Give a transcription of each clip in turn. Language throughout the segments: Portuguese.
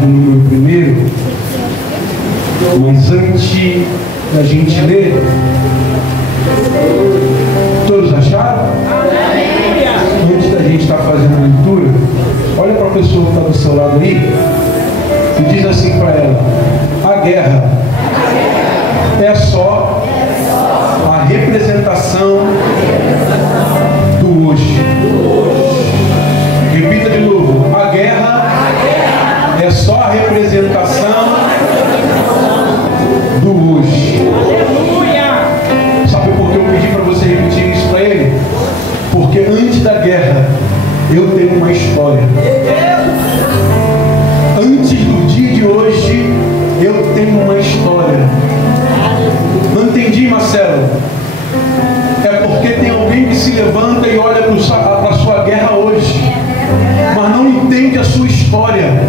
de número 1, mas antes da gente ler, todos acharam? Antes da gente estar fazendo a leitura, olha para a pessoa que está do seu lado aí e diz assim para ela: a guerra é só a representação do hoje. Repita de novo: a guerra é só a representação do hoje. Sabe por que eu pedi para você repetir isso para ele? Porque antes da guerra eu tenho uma história. Antes do dia de hoje eu tenho uma história. Não entendi, Marcelo? É porque tem alguém que se levanta e olha para a sua guerra hoje, mas não entende a sua história.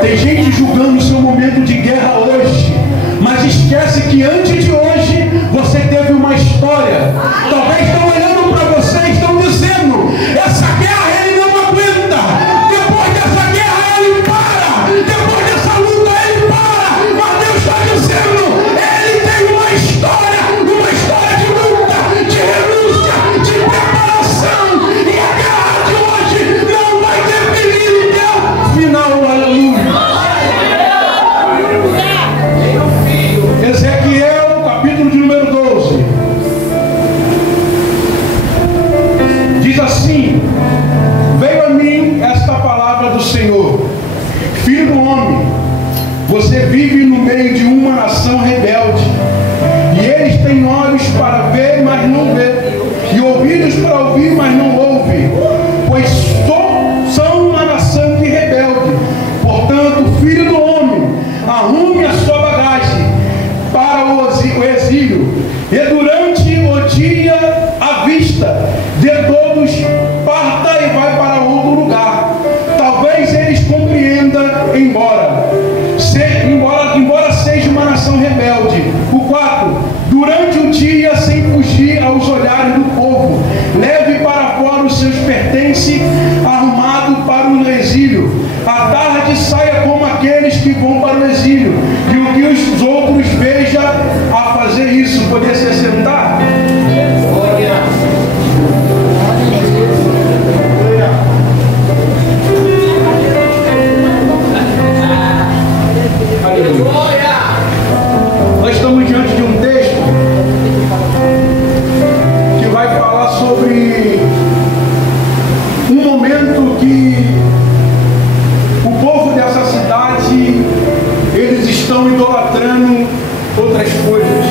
Tem gente julgando o seu momento de guerra hoje, mas esquece que antes de hoje você teve uma história. Talvez estão olhando para você e estão dizendo: essa guerra ele não aguenta. Depois dessa guerra ele para. Depois dessa luta ele para. Mas Deus está dizendo: ele tem uma história de luta, de renúncia, de preparação. E a guerra de hoje não vai definir o teu final. Aleluia. Ezequiel, capítulo de número 12. Diz assim: veio a mim esta palavra do Senhor: filho do homem, você vive no meio de uma nação rebelde, e eles têm olhos para ver, mas não vê, e ouvidos para ouvir, mas não ouve, pois são uma nação de rebelde. Portanto, filho do homem, arrume a sua bagagem para o exílio, e durante o dia à vista de todos parta e vai para outro lugar. Talvez eles compreendam, embora seja uma nação rebelde. O 4: durante o dia, sem fugir aos olhares do povo, leve para fora os seus pertences, arrumado para o exílio. À tarde saia como aqueles que vão para o exílio, e o que os outros vejam a fazer isso. Poder se sentar? Aleluia. Nós estamos diante de um texto que vai falar sobre um momento que o povo dessa cidade, eles estão idolatrando outras coisas.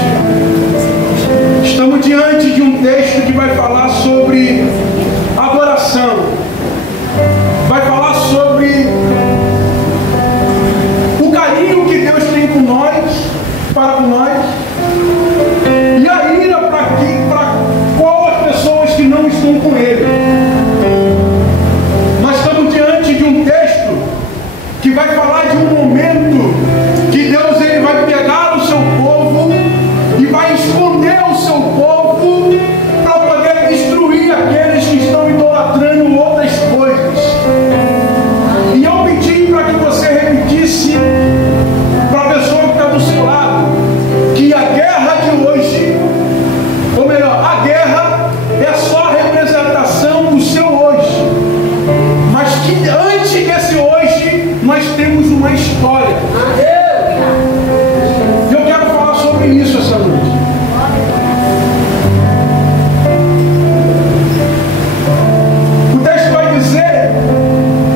Estamos diante de um texto que vai falar sobre adoração, vai falar sobre o carinho que Deus tem com nós, para com nós, e a ira para qual as pessoas que não estão com Ele. Nós estamos diante de um texto que vai falar de um momento que Deus ele vai pegar o seu povo e vai esconder o seu povo para poder destruir aqueles que estão idolatrando outras coisas. E eu pedi para que você repetisse para a pessoa que está do seu lado que a guerra de hoje, ou melhor, a guerra é só a representação do seu hoje, mas que antes desse hoje nós temos uma história. E eu quero falar sobre isso essa noite. O texto vai dizer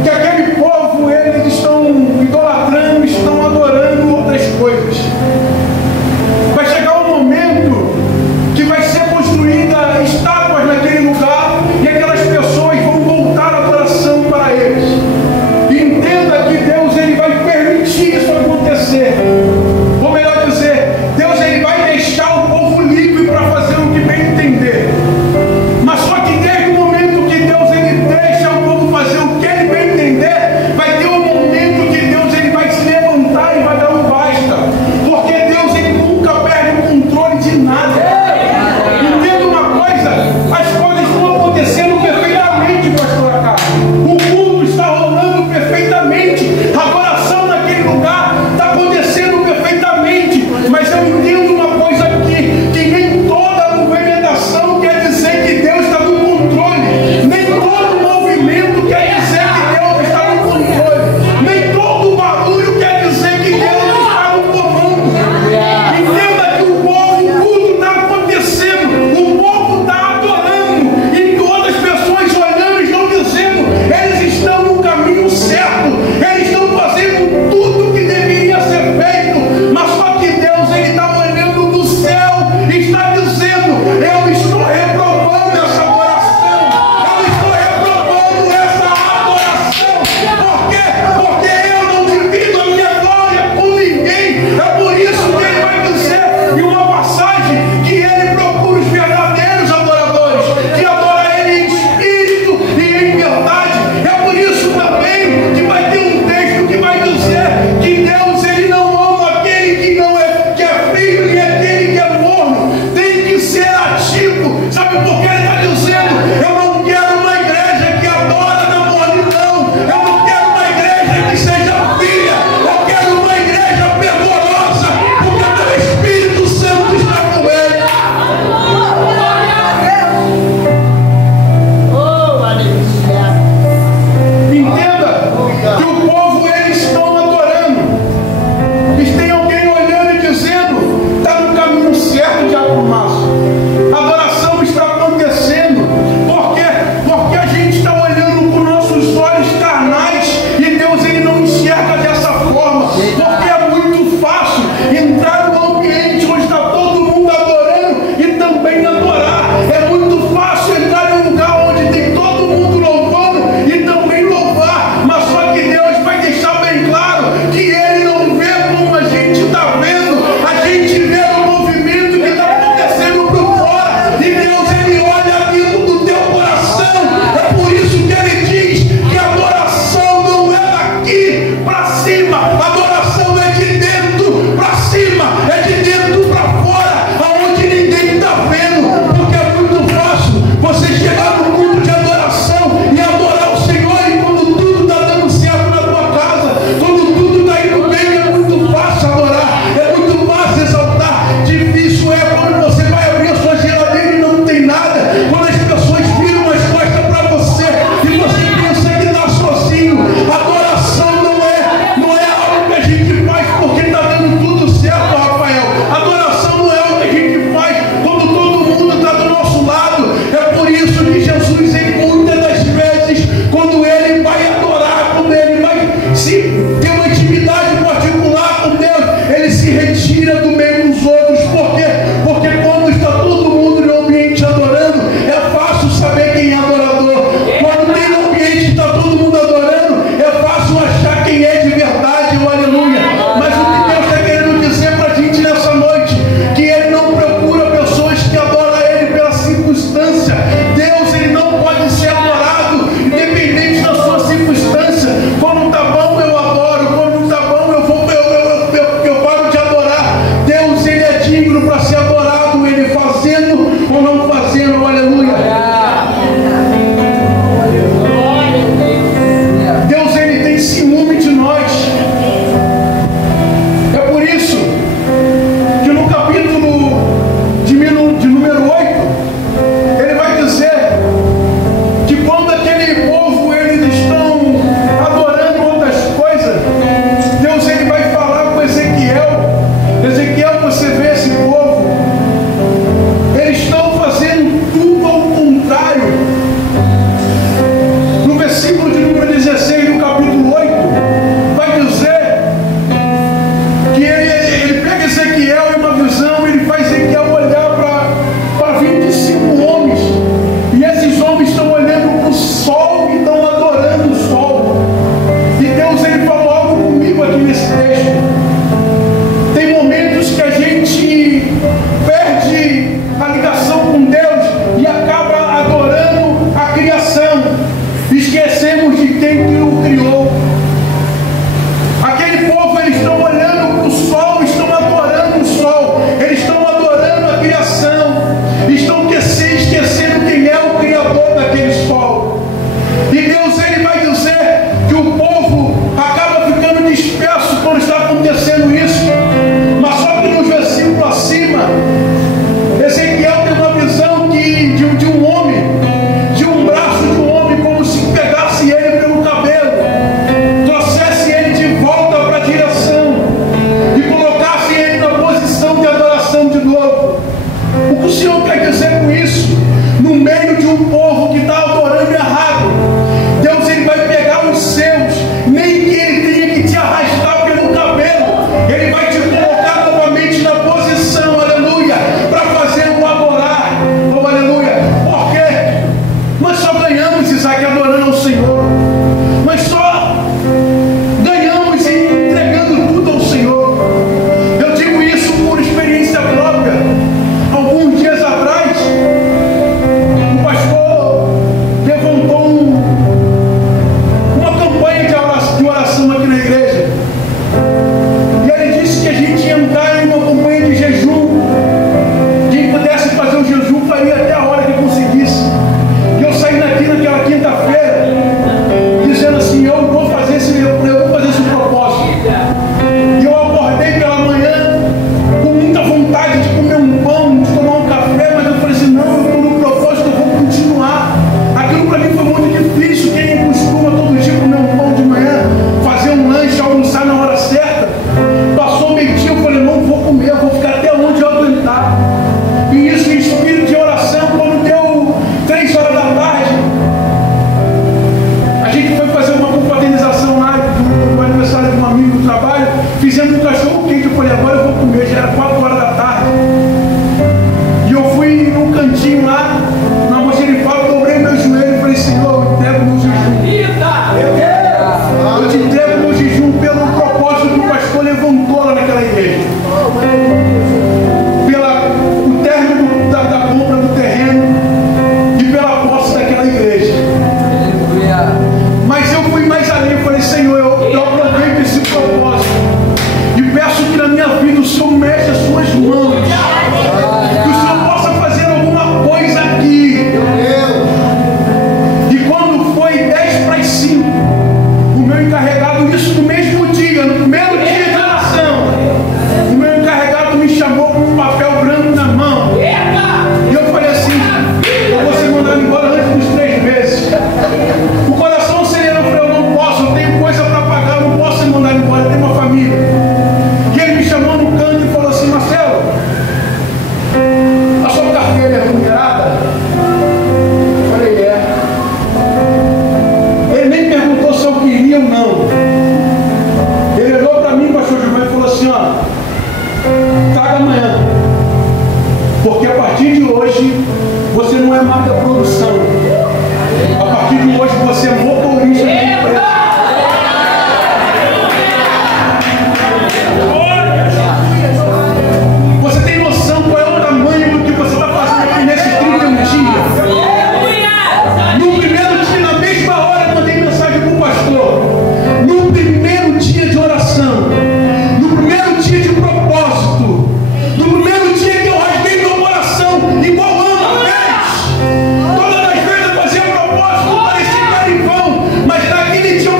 que aquele povo, eles estão idolatrando, estão adorando outras coisas. Vai chegar um momento que vai ser construída estátuas naquele lugar e aquelas pessoas vão voltar a adoração para eles. E entenda que Deus comendo um cachorro quente. Eu falei, agora eu vou comer. Já era 4 horas da tarde. E eu fui num cantinho lá, na almoxarifada, dobrei meu joelho e falei, Senhor, eu entrego meu jejum. Eu te entrego meu jejum pelo propósito que o pastor levantou lá naquela igreja. O término da compra do terreno e pela posse daquela igreja. Mas eu fui mais além, eu falei, Senhor, eu aproveito esse propósito e peço que na minha vida o Senhor mexa as suas mãos, que o Senhor possa fazer alguma coisa aqui. E quando foi 10 para as 5, o meu encarregado, isso no mesmo dia, no primeiro dia de oração, o meu encarregado me chamou com um papel branco na mão. E eu falei assim, eu vou ser mandado embora antes dos 3 meses. O coração acelerou, eu falei, eu não posso, eu tenho coisa para pagar, eu não posso ser mandado embora, eu tenho uma família. E ele me chamou no canto e falou assim, Marcelo, a sua carteira é remunerada? Eu falei, é. Ele nem perguntou se eu queria ou não. Ele olhou para mim, pastor Gilmar, e falou assim, ó, traga amanhã. Porque a partir de hoje, você não é mais da produção. A partir de hoje, você é motorista da empresa. Você tem noção qual é o tamanho do que você está fazendo aqui nesses 31 dias? No primeiro dia, na mesma hora, eu mandei mensagem para o pastor. No primeiro dia de oração, no primeiro dia de propósito, no primeiro dia que eu rasguei meu coração, igual Ana fez. Todas as vezes eu fazia propósito, parecia que era em vão, mas naquele dia eu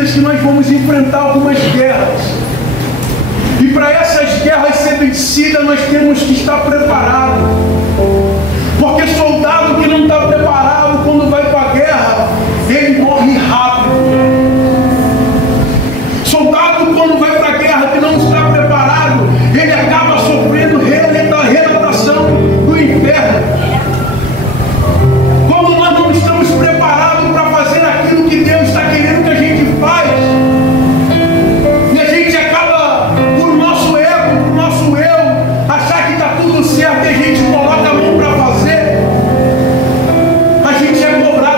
vidas que nós vamos enfrentar algumas guerras. E para essas guerras ser vencidas, nós temos que estar preparados. Porque soldado que não está preparado, quando vai para a guerra, ele morre rápido. Soldado, quando vai para a guerra, que não está preparado, ele acaba sofrendo relatação do inferno. Quando nós não estamos preparados para fazer aquilo que Deus está querendo que a gente faz, e a gente acaba, por nosso ego, por nosso eu, achar que está tudo certo e a gente coloca a mão para fazer, a gente é cobrado.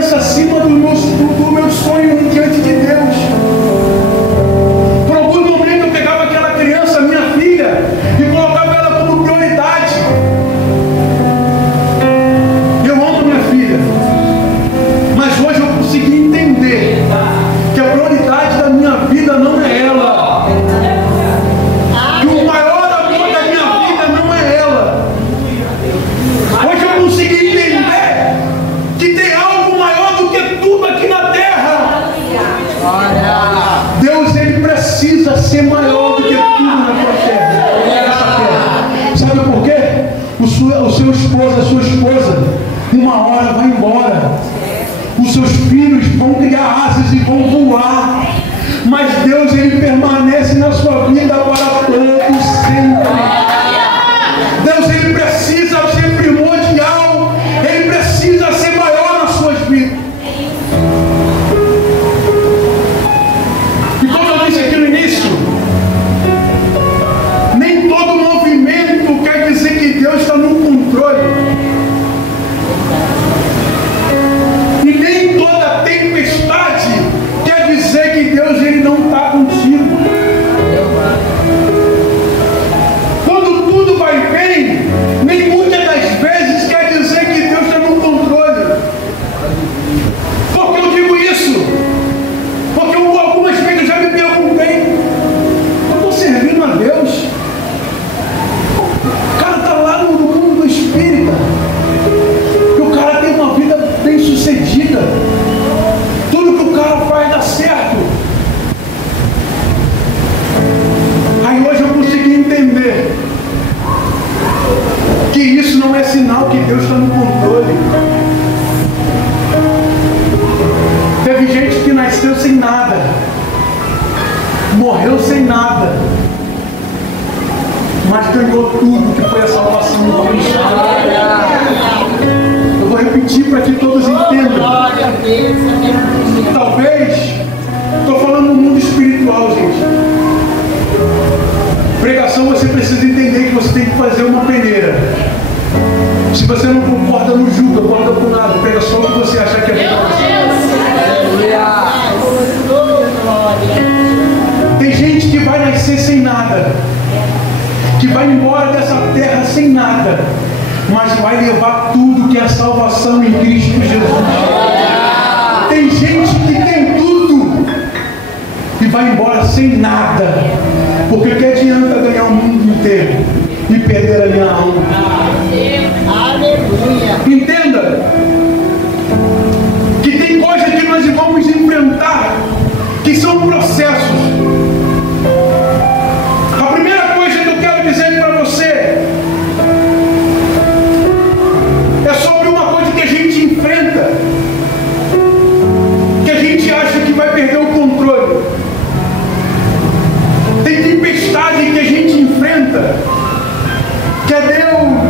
criança acima do meu sonho diante de Deus. Por algum momento eu pegava aquela criança, minha filha, e colocava ela como prioridade. Eu amo minha filha, mas hoje eu consegui entender que a prioridade da minha vida não é ela. Que o maior amor da minha vida não é ela. Hoje eu consegui entender que tem algo maior do que tudo aqui na terra. Deus, ele precisa ser maior do que tudo na tua terra. Nessa terra. Sabe por quê? O seu esposo, a sua esposa, uma hora vai embora. Os seus filhos vão criar asas e vão voar. Mas Deus, ele permanece na sua vida para todos sempre. Deus, ele precisa ser primordial. Ele precisa ser maior nas suas vidas. E como eu disse aqui no início, nem todo movimento quer dizer que Deus está no controle. E nem toda tempestade quer dizer que Deus, ele não está contigo. Quando tudo vai bem, nem muitas das vezes quer dizer que Deus está no controle. Por que eu digo isso? Porque algumas vezes eu já me perguntei: eu estou servindo a Deus? O cara está lá no mundo espírita, e o cara tem uma vida bem sucedida, tudo que o cara faz dá certo. Aí hoje eu consegui entender que isso não é sinal que Deus está no controle. Teve gente que nasceu sem nada, morreu sem nada, mas ganhou tudo, que foi a salvação do Cristo. Eu vou repetir para que todos entendam. Talvez, estou falando no mundo espiritual, gente. Pregação, você precisa entender que você tem que fazer uma peneira. Se você não concorda, não julga, concorda com nada. Pega só o que você achar que é bom. Tem gente que vai nascer sem nada, que vai embora dessa terra sem nada, mas vai levar tudo que é a salvação em Cristo Jesus. Tem gente que tem tudo e vai embora sem nada, porque que adianta ganhar o mundo inteiro e perder a minha alma? Aleluia. Entenda que tem coisas que nós vamos enfrentar que são processos. A primeira coisa que eu quero dizer para você é sobre uma coisa que a gente enfrenta, que a gente acha que vai perder o controle. Tem tempestade que a gente enfrenta, que é Deus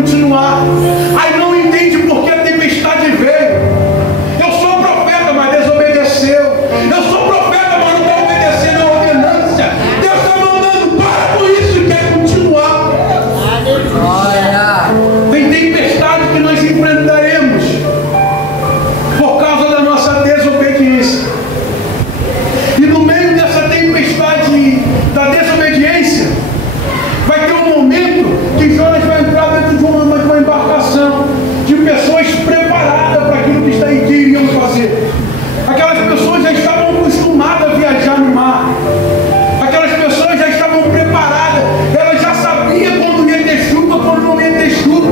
continuar. Aí não entende por que a tempestade veio. Eu sou profeta, mas desobedeceu. Eu sou profeta, mas não está obedecendo a ordenância. Deus está mandando, para com isso e quer continuar. Tem tempestade que nós enfrentaremos por causa da nossa desobediência. E no meio dessa tempestade da desobediência, vai ter um momento que Jonas vai entrar dentro de uma embarcação de pessoas preparadas para aquilo que iriam fazer. Aquelas pessoas já estavam acostumadas a viajar no mar. Aquelas pessoas já estavam preparadas. Elas já sabiam quando ia ter chuva, quando não ia ter chuva.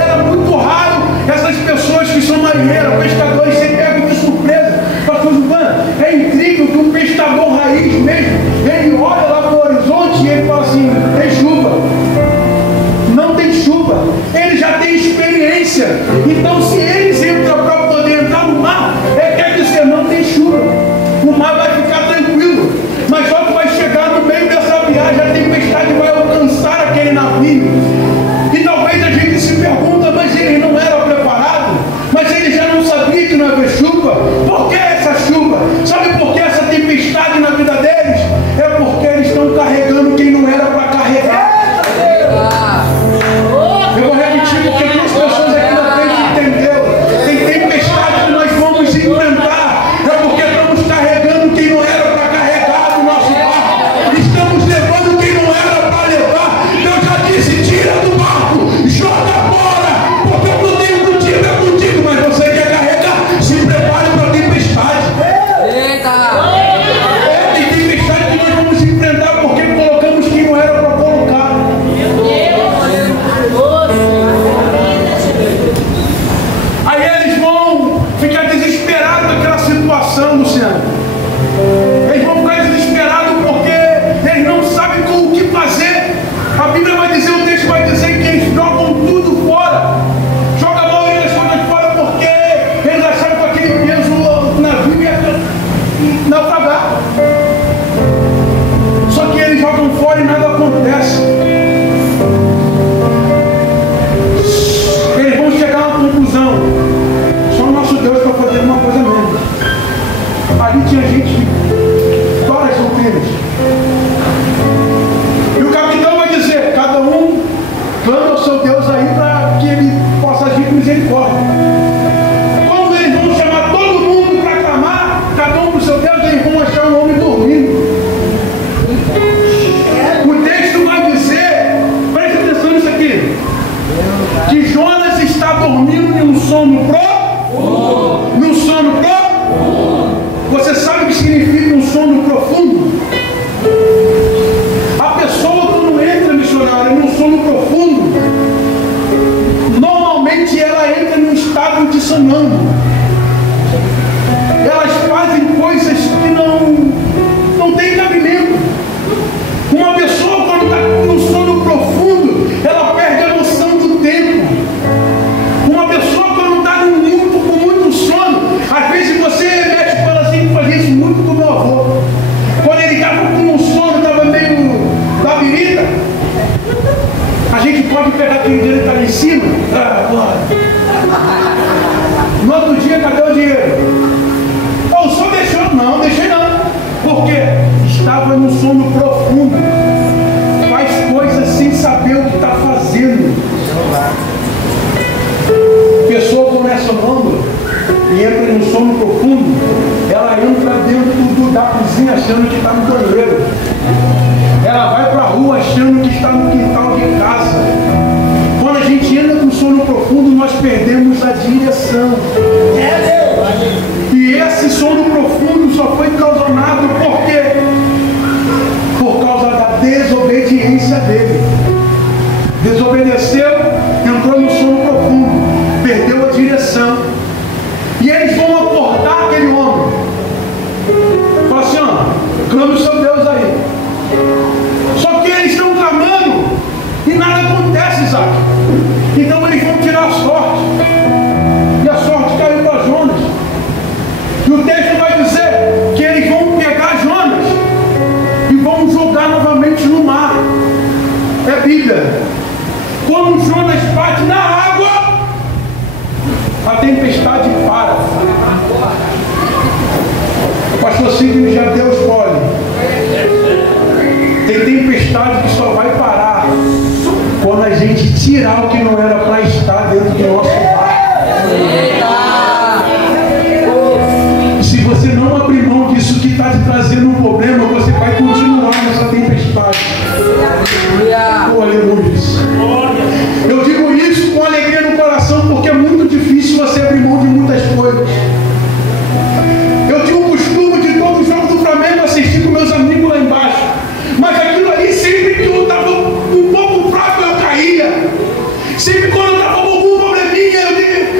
Era muito raro essas pessoas que são marinheiros, pescadores, se pegam de surpresa. Pastor Giovana, é incrível que um pescador raiz mesmo, ele olha lá para o horizonte e ele fala assim, tem chuva. Não tem chuva. Ele já tem experiência. Então se eles entram para poder entrar no mar, quer dizer, não tem chuva. O mar vai ficar tranquilo. Mas só que vai chegar no meio dessa viagem, a tempestade vai alcançar aquele navio. E talvez a gente se pergunta, mas ele não era preparado? Mas ele já não sabia que não ia haver chuva? Por que essa chuva? Sabe por que essa tempestade na vida deles? É porque eles estão carregando quem não era para carregar. Eu vou repetir porque as pessoas aqui na frente entenderam. Tem tempestade que nós vamos enfrentar. É porque estamos carregando quem não era para carregar no nosso barco. Estamos levando quem não era para levar. Deus já disse, tira do barco, joga fora. Porque eu não tenho contigo, é contigo. Mas você quer carregar, se prepare para a tempestade. Tem tempestade que nós vamos enfrentar porque colocamos quem não era para colocar. Aí eles vão ficar desesperados com aquela situação, Luciano. Eles vão ficar desesperados porque eles não sabem o que fazer. A Bíblia vai dizer, o texto vai dizer que eles jogam tudo fora. Jogam a maioria das coisas fora porque eles acharam que aquele peso o navio ia naufragar. Só que eles jogam fora e nada acontece. Eles vão chegar a uma conclusão. Só o nosso Deus para fazer uma coisa mesmo. Ali tinha gente de várias doutrinas. E o capitão vai dizer, cada um clama ao seu Deus aí para que ele possa agir com misericórdia. Quando eles vão chamar todo mundo para clamar, cada um para o seu Deus, eles vão achar um homem dormindo. O texto vai dizer, preste atenção nisso aqui, que Jonas está dormindo em um sono profundo. Num sono profundo. Você sabe o que significa um sono profundo? A pessoa quando entra, missionário, num sono profundo, normalmente ela entra num estado de sonâmbulo. Elas fazem coisas que não tem cabimento. Uma pessoa quando está num sono profundo, ela perde a noção do tempo. Uma pessoa quando está com muito sono, às vezes você mexe e fala assim, fazia isso muito com meu avô. Quando ele estava com um sono, estava meio da birita, a gente pode pegar aquele dinheiro que está ali em cima. No outro dia, cadê o dinheiro? O senhor deixou? Não, deixei não. Por quê? Estava num sono profundo. Faz coisas sem saber o que está fazendo. A pessoa começa andando e entra num sono profundo. Ela entra dentro da cozinha achando que está no banheiro. Ela vai para a rua achando que está no quintal de casa. Quando a gente entra no sono profundo, nós perdemos a direção. E esse sono profundo só foi causado por quê? Por causa da desobediência dele. Desobedeceu, entrou no sono profundo, perdeu a direção. E eles vão acordar aquele homem. Fala assim, ó, clame o seu Deus aí. Só que eles estão clamando e nada acontece, Isaac. Então eles vão tirar a sorte. E a sorte caiu para Jonas. E o texto vai dizer que eles vão pegar Jonas e vão jogar novamente no mar. É Bíblia. Quando quando Jonas bate na água, a tempestade para. O pastor Sidney já deu spoiler. Tem tempestade que só vai parar quando a gente tirar o que não era para estar dentro do nosso barco. Se você não abrir mão disso que está te trazendo um problema, você vai continuar nessa tempestade. Oh, aleluia. Eu digo isso com alegria no coração, porque é muito difícil você abrir mão de muitas coisas. Eu tinha o costume de todo jogo do Flamengo assistir com meus amigos lá embaixo. Mas aquilo ali, sempre que eu estava um pouco fraco, eu caía. Sempre quando eu estava com algum probleminha,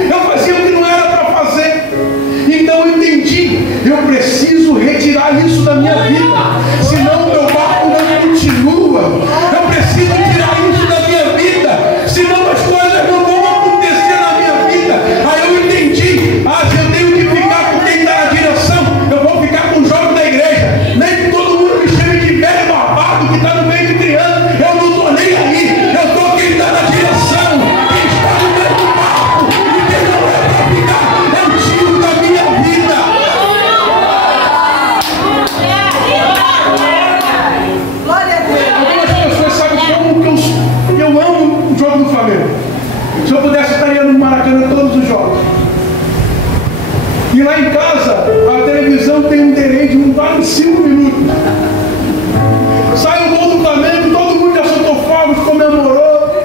eu fazia o que não era para fazer. Então eu entendi, eu preciso retirar isso da minha vida, senão o meu barco não continua. Eu preciso tirar isso da minha vida, senão as coisas não vão acontecer na minha vida. Aí eu entendi, se eu tenho que ficar com quem está na direção, eu vou ficar com o jovem da igreja. Nem que todo mundo me chame de velho barbado que está no meio de criança, eu não estou nem aí. Eu estou quem está na direção, quem está no meio do barco, e quem não é para ficar, eu tiro da minha vida. Algumas pessoas sabem como que eu amo o jogo do Flamengo. Se eu pudesse, eu estaria no Maracanã todos os jogos. E lá em casa, a televisão tem um delay de um vale 5 minutos. Sai o gol do Flamengo, todo mundo já soltou fogos, comemorou.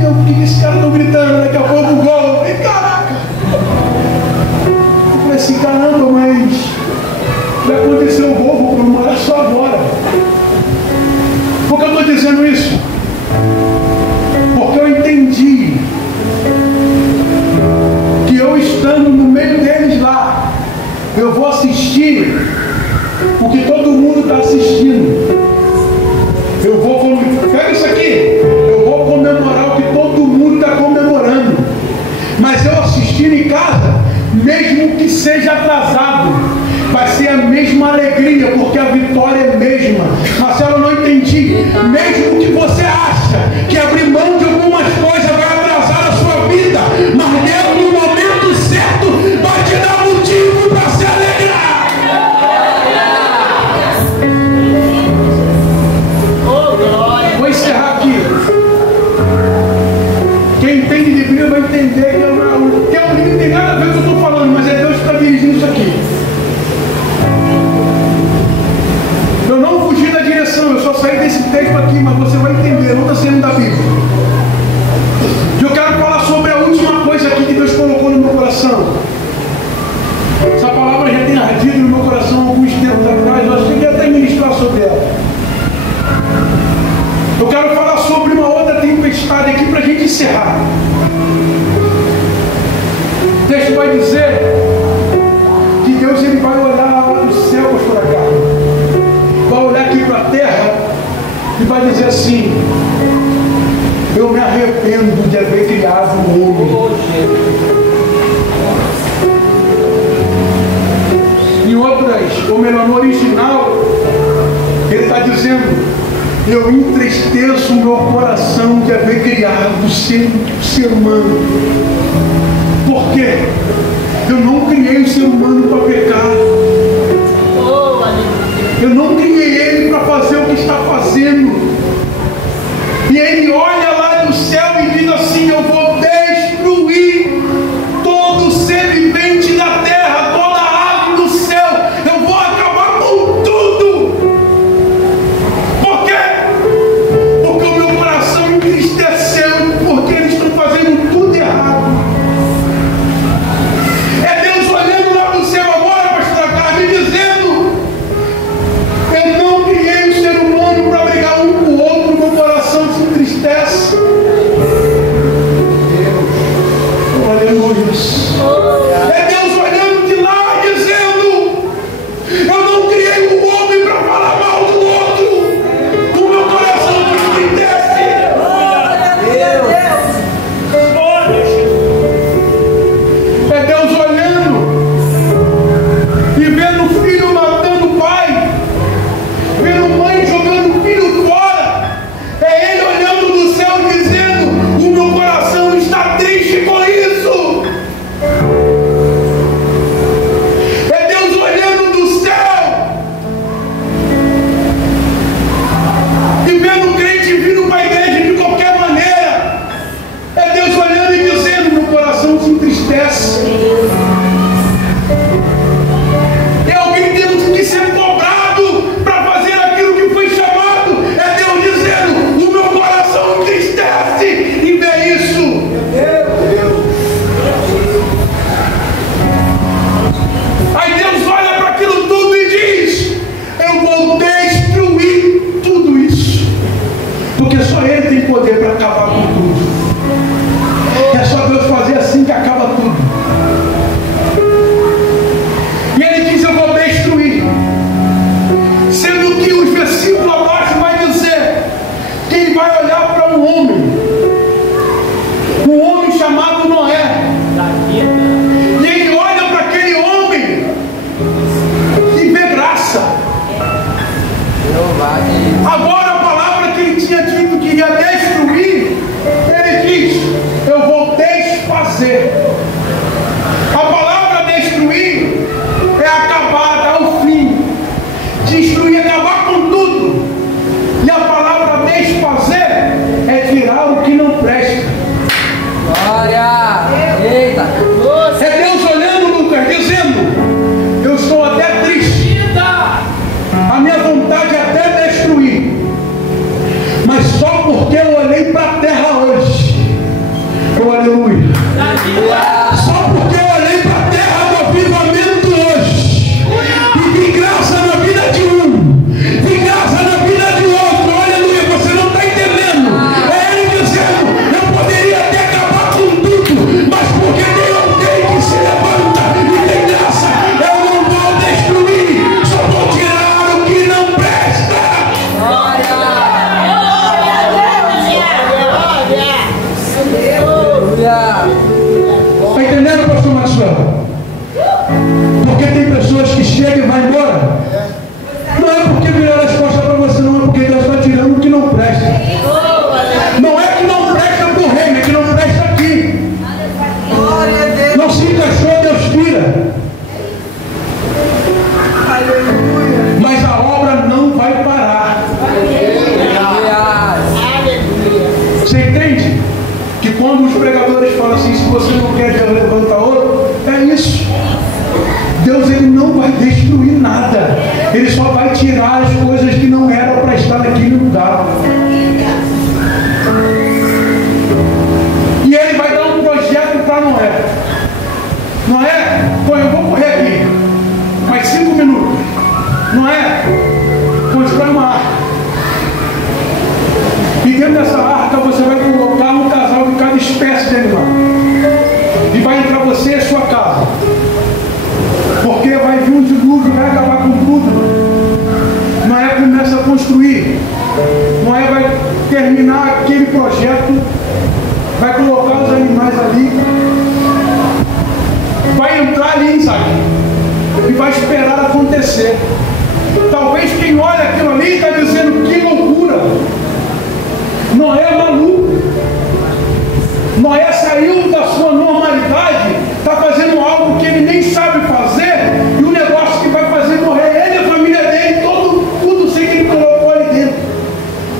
E eu, por que esses caras estão gritando? Daqui a pouco o gol. Eu falei, caraca! Eu falei assim, caramba, mas já aconteceu o gol, vou comemorar só agora. Por que eu estou dizendo isso? Porque eu entendi que eu estando no meio deles lá, eu vou assistir o que todo mundo está assistindo. Eu vou, pega isso aqui, eu vou comemorar o que todo mundo está comemorando. Mas eu assistindo em casa, mesmo que seja atrasado, vai ser a mesma alegria, porque a vitória é a mesma. Marcelo, eu não entendi. Mesmo que você acha que abrir mão de algumas coisas vai atrasar a sua vida, mas Deus no momento certo vai te dar motivo para se alegrar. Vou encerrar aqui. Quem entende de Bíblia vai entender que o livro não tem nada a ver com o que eu estou falando, mas é Deus que está dirigindo isso aqui. Eu não fugi da direção, eu só saí desse texto aqui, mas você vai entender, não está sendo da Bíblia. Eu quero falar sobre a última coisa aqui que Deus colocou no meu coração. Essa palavra já tem ardido no meu coração há alguns tempos atrás, eu acho que até ministrar sobre ela. Eu quero falar sobre uma outra tempestade aqui para a gente encerrar. O texto vai dizer que Deus ele vai olhar lá do céu, pastor Agar, vai olhar aqui para a terra e vai dizer assim: eu me arrependo de haver criado o homem. Em outras, ou melhor, no original, ele está dizendo: eu entristeço o meu coração de haver criado o ser humano. Por quê? Eu não criei o ser humano para pecar. Eu não criei ele para fazer o que está fazendo. E ele olha lá do céu e diz assim: eu vou destruir todo ser vivente da terra, toda a ave do céu. Eu vou acabar com tudo. Por quê? Porque o meu coração entristeceu, porque eles estão fazendo tudo errado. É Deus olhando lá do céu agora, pastor Carlos, me dizendo: eu não criei o ser humano para brigar um com o outro, meu coração se entristece. fazer. A palavra destruir é acabar, dar o fim. Destruir, acabar com tudo. E a palavra desfazer é tirar o que não presta. Glória! Eita! É Deus olhando, Lucas, dizendo: eu estou até triste. A minha vontade é até destruir. Mas só porque eu olhei para a terra hoje. Oh, aleluia. Só porque eu olhei para a terra do avivamento hoje. E tem graça na vida de um. Tem graça na vida de outro. Oh, aleluia. Você não está entendendo. É Ele dizendo: eu poderia até acabar com tudo. Mas porque tem alguém que se levanta e tem graça, eu não vou destruir. Só vou tirar o que não presta. Está entendendo, pastor Maxwell? Porque tem pessoas que chegam e vão embora. Não é porque viraram as costas para você, não é porque Deus está tirando o que não presta. Não é que não presta para o reino, é que não presta aqui. Não se encaixou, Deus tira. Mas a obra não vai parar. Você entende? Que quando os pregadores falam assim: se você não quer, Deus levanta outro. É isso. Deus, ele não vai destruir nada. Ele só vai tirar as coisas que não eram para estar naquele lugar. E ele vai dar um projeto para Noé. Noé, eu vou correr aqui mais 5 minutos. Noé, constrói uma arca. E dentro dessa arca você vai colocar um casal de cada espécie de animal. E vai entrar você e a sua casa. Porque vai vir um dilúvio, vai acabar com tudo. Noé começa a construir. Noé vai terminar aquele projeto. Vai colocar os animais ali. Vai entrar ali, Isaac. E vai esperar acontecer. Talvez quem olha aquilo ali está dizendo: que loucura. Noé é maluco. Noé saiu da sua normalidade, está fazendo algo que ele nem sabe fazer, e o negócio que vai fazer morrer ele e a família dele, tudo sem que ele colocou ali dentro.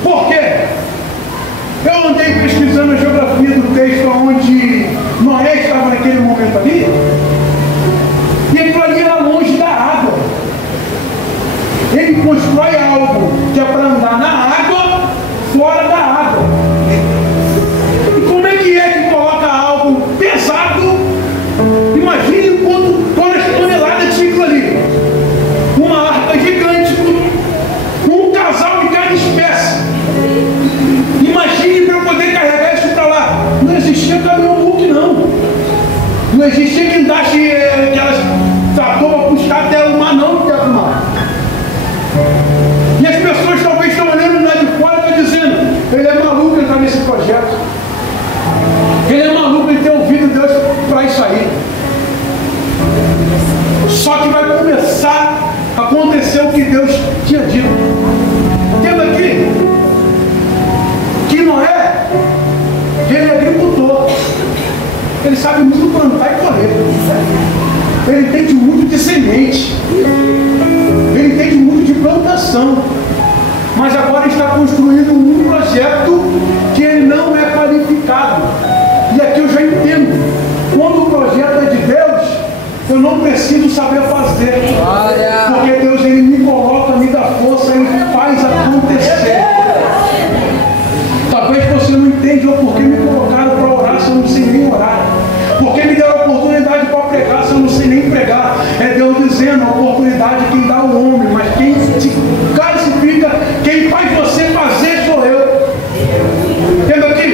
Por quê? Eu andei pesquisando a geografia do texto onde Noé estava naquele momento ali, e aquilo ali era longe da água. Ele constrói algo que é para andar na água, fora da água. E como é que coloca algo pesado? Imagine quantas toneladas tinha aquilo ali. Uma arca gigante, um casal de cada espécie. Imagine para poder carregar isso para lá. Não existia caminhão Hulk, não. Não existia guindaste, aquelas trator para puxar até o mar, não, até o mar. E as pessoas talvez estão olhando lá de fora e estão dizendo: ele é maluco entrar nesse projeto. Ele é maluco em ter ouvido Deus para isso aí. Só que vai começar a acontecer o que Deus tinha dito. Tendo aqui que Noé, ele é agricultor. Ele sabe muito plantar e colher. Ele entende muito de semente. Ele entende muito de plantação. Mas agora está construindo um projeto que ele não é qualificado. E aqui eu já entendo. Quando o projeto é de Deus, eu não preciso saber fazer. Porque Deus, ele me coloca, me dá força e faz acontecer. Talvez você não entenda o porquê me colocaram para orar se eu não sei nem orar. Porque me deu a oportunidade para pregar se eu não sei nem pregar. É Deus dizendo: a oportunidade quem dá o homem, mas quem se classifica, quem faz você fazer sou eu. Entendo aqui?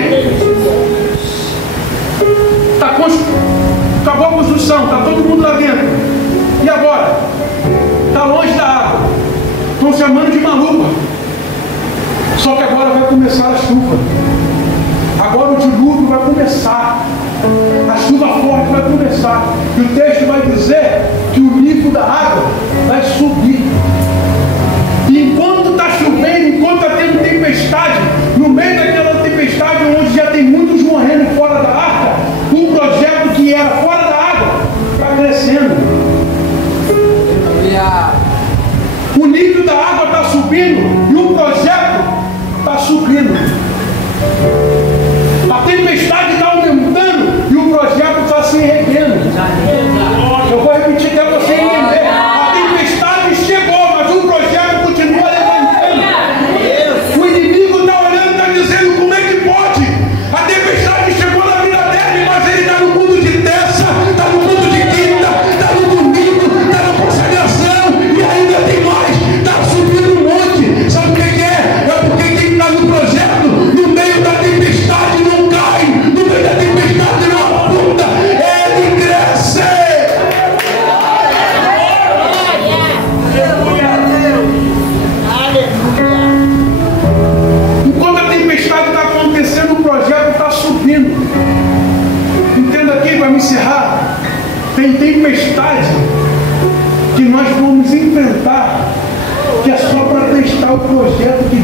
Acabou a construção, está todo mundo lá dentro. E agora? Está longe da água. Estão chamando de maluco. Só que agora vai começar a chuva. Agora o dilúvio vai começar. A chuva forte vai começar. E o texto vai dizer que o nível da água vai subir. E enquanto está chovendo, enquanto está tendo tempestade, no meio daquela tempestade onde já tem muitos morrendo fora da arca, o projeto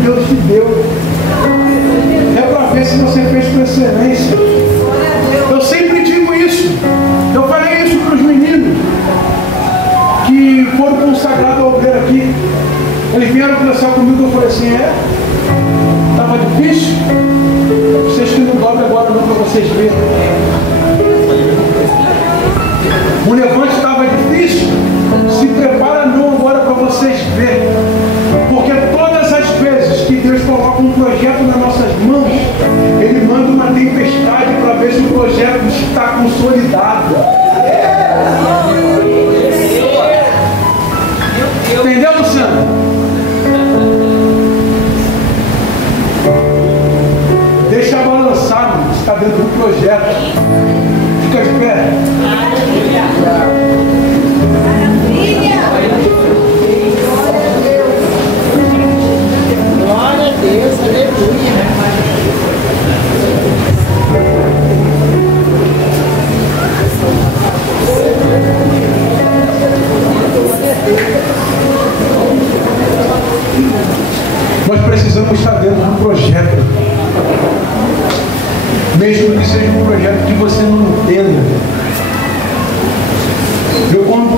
Deus te deu. É para ver se você fez com excelência. Eu sempre digo isso. Eu falei isso para os meninos que foram consagrados ao obreiro aqui. Eles vieram conversar comigo. Eu falei assim: estava difícil? Vocês que não dobram agora não, para vocês verem. O levante estava difícil? Se prepara não agora para vocês verem. Porque todas as vezes que Deus coloca um projeto nas nossas mãos, Ele manda uma tempestade para ver se o projeto está consolidado. Entendeu, Luciano? Deixa balançar, mano. Está dentro do projeto. Fica de pé. Glória a Deus, aleluia. Nós precisamos estar dentro do projeto. Mesmo que seja um projeto que você não entenda. Eu, quando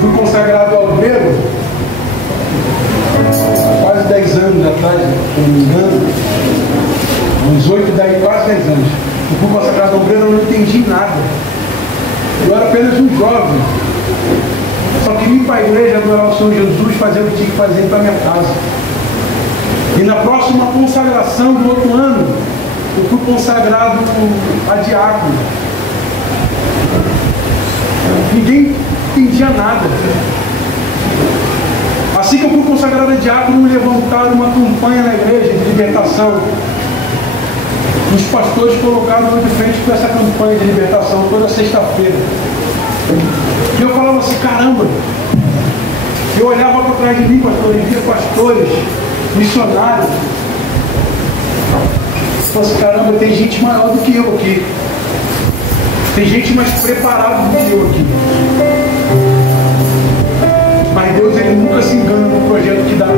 fui consagrado ao obreiro, quase 10 anos atrás, se não me engano, uns 8, 10, quase 10 anos, eu fui consagrado ao obreiro, eu não entendi nada. Eu era apenas um jovem. Só queria ir para a igreja, adorar o Senhor Jesus, fazer o que tinha que fazer para minha casa. E na próxima consagração do outro ano, eu fui consagrado a diácono. Ninguém entendia nada. Assim que eu fui consagrado a diácono, me levantaram uma campanha na igreja de libertação. Os pastores colocaram eu de frente com essa campanha de libertação toda sexta-feira. E eu falava assim: caramba! Eu olhava para trás de mim, pastor, e via pastores, missionários. Eu falava assim: caramba, tem gente maior do que eu aqui. Tem gente mais preparada do que eu aqui. Mas Deus, Ele nunca se engana no projeto que dá na